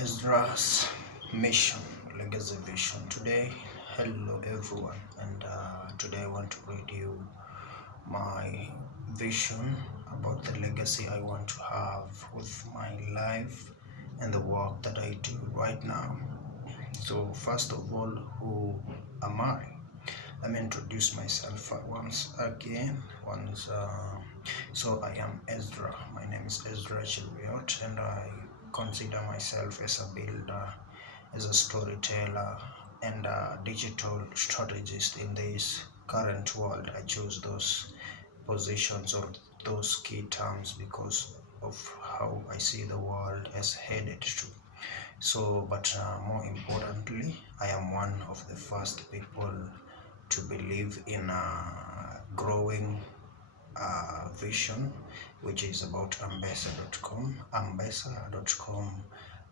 Ezra's mission, legacy vision. Today, hello everyone, and today I want to read you my vision about the legacy I want to have with my life and the work that I do right now. So, first of all, who am I? Let me introduce myself once again. So I am Ezra. My name is Ezra Chilviot, and I consider myself as a builder, as a storyteller, and a digital strategist in this current world. I chose those positions or those key terms because of how I see the world as headed to. But more importantly, I am one of the first people to believe in a growing vision, which is about AMBESA.com. AMBESA.com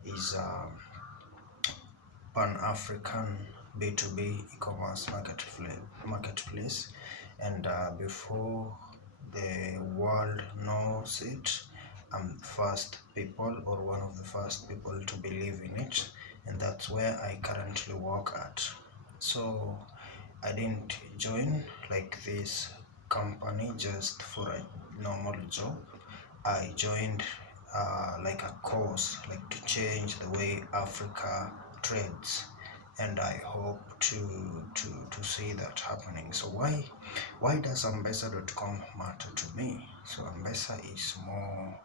is a pan-African B2B e-commerce marketplace, and before the world knows it, I'm the first people or one of the first people to believe in it, and that's where I currently work at. So I didn't join like this company just for a normal job. I joined like a course, like to change the way Africa trades, and I hope to see that happening. So why does AMBESA.com matter to me? So AMBESA is more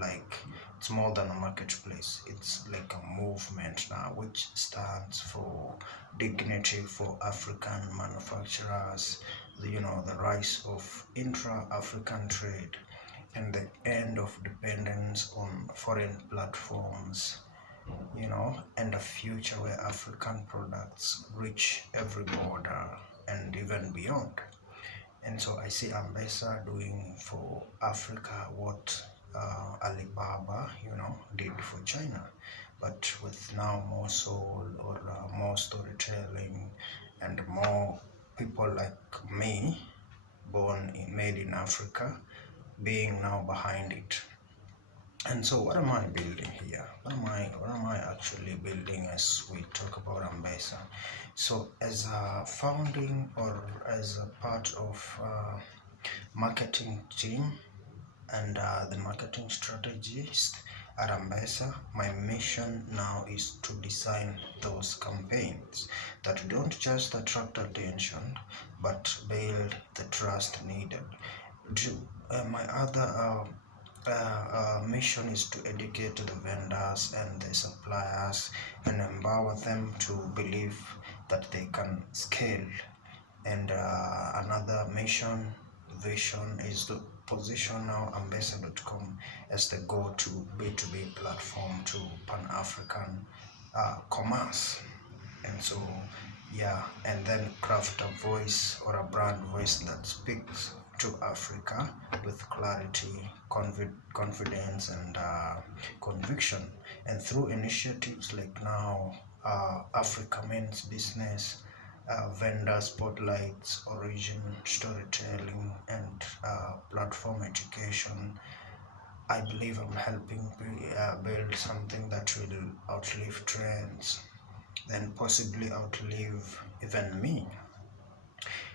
like it's more than a marketplace. It's like a movement now, which stands for dignity for African manufacturers. The rise of intra-African trade and the end of dependence on foreign platforms, and a future where African products reach every border and even beyond. And so I see AMBESA doing for Africa what Alibaba, did for China, but with now more soul or more storytelling and more people like me, made in Africa, being now behind it. And so what am I building here? What am I actually building as we talk about AMBESA? So as a founding or as a part of marketing team and the marketing strategist at AMBESA, my mission now is to design those campaigns that don't just attract attention but build the trust needed. My other mission is to educate the vendors and the suppliers and empower them to believe that they can scale. And another vision is to position now AMBESA.com as the go-to B2B platform to Pan-African commerce. And so, yeah, and then craft a voice or a brand voice that speaks to Africa with clarity, confidence, and conviction. And through initiatives like now, Africa Men's Business, vendor spotlights, origin storytelling, and platform education, I believe I'm helping build something that will outlive trends, then possibly outlive even me.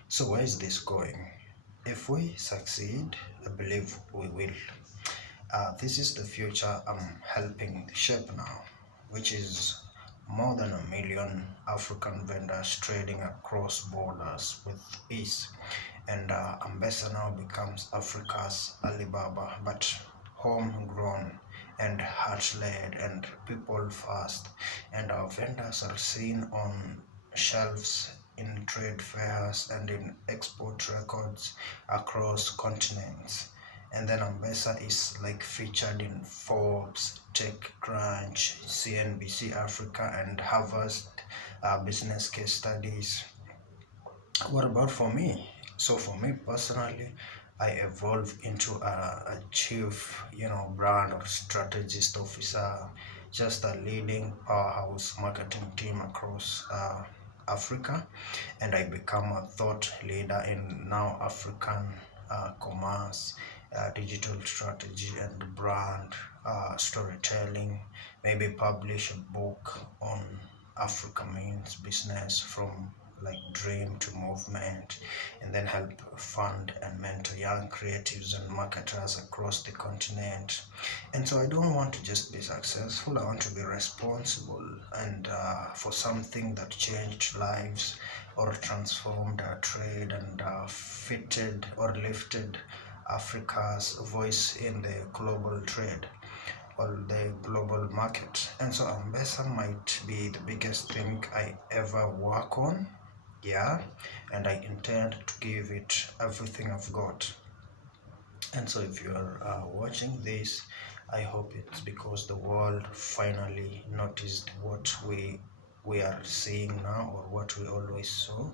So where is this going? If we succeed, I believe we will. This is the future I'm helping shape now, which is more than 1 million African vendors trading across borders with ease. And AMBESA now becomes Africa's Alibaba, but homegrown and heart-led and people-first. And our vendors are seen on shelves in trade fairs and in export records across continents. And then AMBESA is like featured in Forbes, TechCrunch, CNBC Africa, and Harvard business case studies. What about for me? So for me personally, I evolved into a chief, brand or strategist officer, just a leading powerhouse marketing team across Africa, and I become a thought leader in now African commerce, digital strategy, and brand storytelling, maybe publish a book on Africa means business from like dream to movement, and then help fund and mentor young creatives and marketers across the continent. And so I don't want to just be successful, I want to be responsible and for something that changed lives or transformed trade and fitted or lifted Africa's voice in the global trade or the global market. And so AMBESA might be the biggest thing I ever work on. Yeah, and I intend to give it everything I've got. And so if you're watching this, I hope it's because the world finally noticed what we are seeing now, or what we always saw.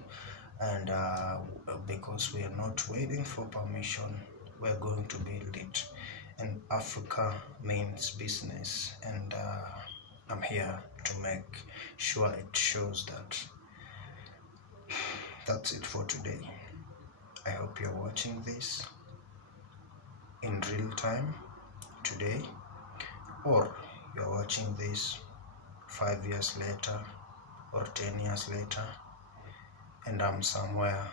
And because we are not waiting for permission, we're going to build it. And Africa means business, and I'm here to make sure it shows that. That's it for today. I hope you're watching this in real time today, or you're watching this 5 years later or 10 years later, and I'm somewhere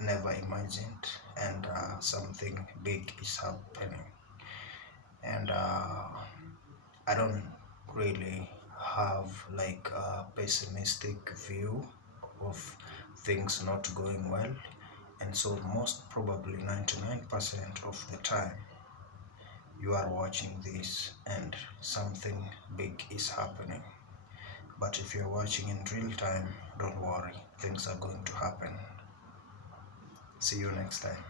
never imagined, and something big is happening. And I don't really have like a pessimistic view of things not going well, and so most probably 99% of the time you are watching this and something big is happening. But if you're watching in real time, don't worry, things are going to happen. See you next time.